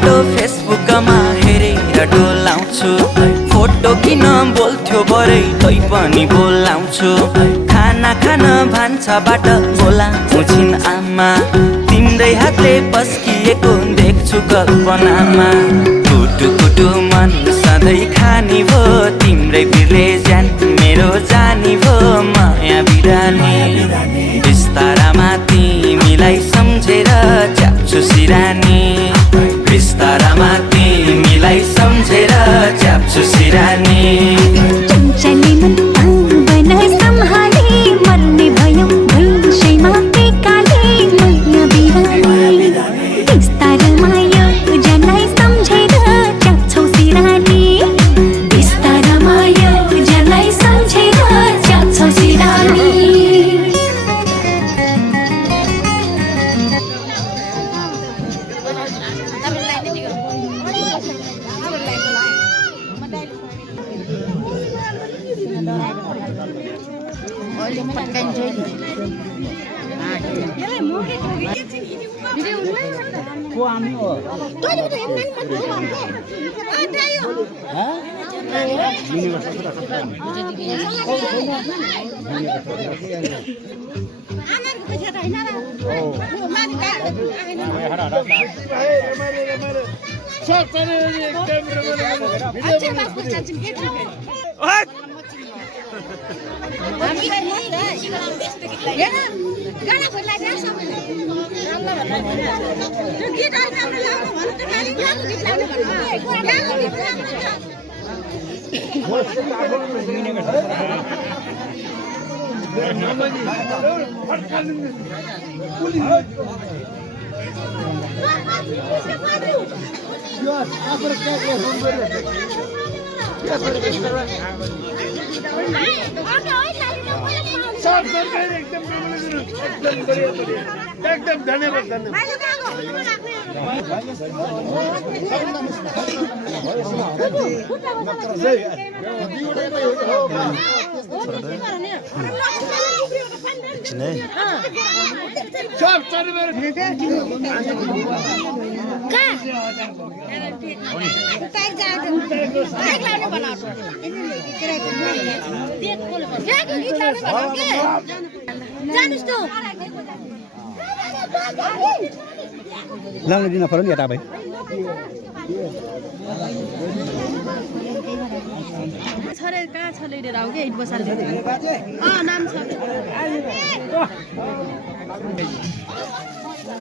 photo फेसबुकमा हेरेर डोलाउँछु photo किन बोल्थ्यो बरै तै पनि बोलाउँछु खाना खान भान्साबाट बोलाउँछु छिन् आमा तिम्रै हातले पस्किएको देख्छु कल्पनामा कुटु कुटु मन सधैँ खानी भो तिम्रै बिरले ज्यान मेरो जानी भो माया बिरानी बिस्तारामा तिमीलाई सम्झेर च्याप्छु सिरानी बिस्तारामा तिमीलाई सम्झेर च्याप्छु सिरानी चञ्चली मन आँगन सम्हाले मर्ने भयौ भैँसैमा एकाले माया बिरानी बिस्तारामा यो जनलाई सम्झेर च्याप्छौ सिरानी बिस्तारामा यो जनलाई सम्झेर च्याप्छौ सिरानी एकदम धन्यवाद लाने दिन फरन यता भाइ छरे कहाँ छ लिएर आऊ के 8 बसाल्दै नाम छ